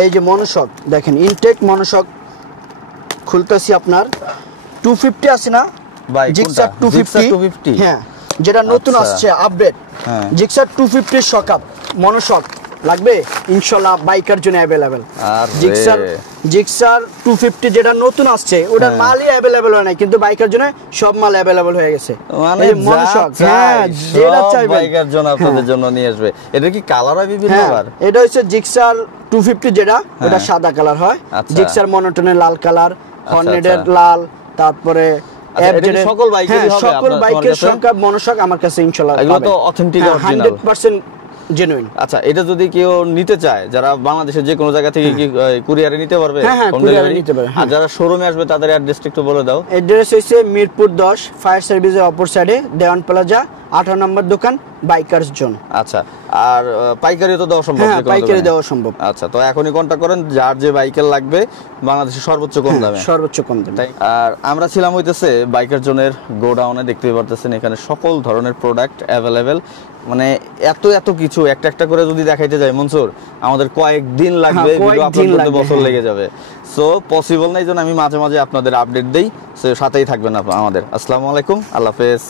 এই যে মনোশক দেখেন, ইনটেক মনোশক খুলতেছি আপনার 250 আছে না ভাই, জিক্সার 250 হ্যাঁ, যেটা নতুন আসছে আপডেট। জিক্সার 250 শকআপ মনোশক লাগবে ইনশাআল্লাহ, বাইকার জন্য अवेलेबल। জিক্সার 250 যেটা নতুন আসছে ওটার মালই अवेलेबल হয় না, কিন্তু বাইকার জন্য সব মাল अवेलेबल হয়ে গেছে। মানে মনোশক হ্যাঁ, যেটা চাইবেন বাইকার জন্য আপনাদের জন্য নিয়ে আসবে। এটা কি কালার হয় বিভিন্ন কালার? এটা হচ্ছে জিক্সার 250 যেটা, ওটা সাদা কালার হয়। জিক্সার মনোটনের লাল কালার, হর্নেটের লাল, তারপরে সকল বাইকেরই হবে? সকল বাইকের শকআপ মনোশক আমার কাছে ইনশাআল্লাহ এগুলো তো অথেন্টিক অরিজিনাল 100% জেনুইন। আচ্ছা, এটা যদি কেউ নিতে চায়, যারা বাংলাদেশের যে কোনো জায়গা থেকে কি কুরিয়ারে নিতে পারবে? হ্যাঁ, কুরিয়ারে নিতে পারবে। আর যারা শোরুমে আসবে তাদের অ্যাড্রেসটা একটু বলে দাও। অ্যাড্রেস হইছে মিরপুর 10 ফায়ার সার্ভিসের অপর সাইডে দেওয়ান প্লাজা 18 নম্বর দোকান, বাইকার্স জোন। আচ্ছা, আর পাইকারি তো দেওয়া সম্ভব? হ্যাঁ, পাইকারি দেওয়া সম্ভব। আচ্ছা, তো এখনই কন্টাক্ট করেন, যার যে বাইকের লাগবে বাংলাদেশের সর্বোচ্চ কম দামে। সর্বোচ্চ কম দামে। আর আমরা ছিলাম হইতেছে বাইকার জোনের গোডাউনে, দেখতে পারতেছেন এখানে সকল ধরনের প্রোডাক্ট অ্যাভেলেবেল। মানে এত কিছু একটা একটা করে যদি দেখাইতে যাই মনসুর, আমাদের কয়েকদিন লাগবে, ভিডিও আপলোড করতে বছর লেগে যাবে। সো পসিবল নাই, জন্য আমি মাঝে মাঝে আপনাদের আপডেট দেই। সো সাথেই থাকবেন আমাদের। আসসালামু আলাইকুম, আল্লাহ হাফেজ।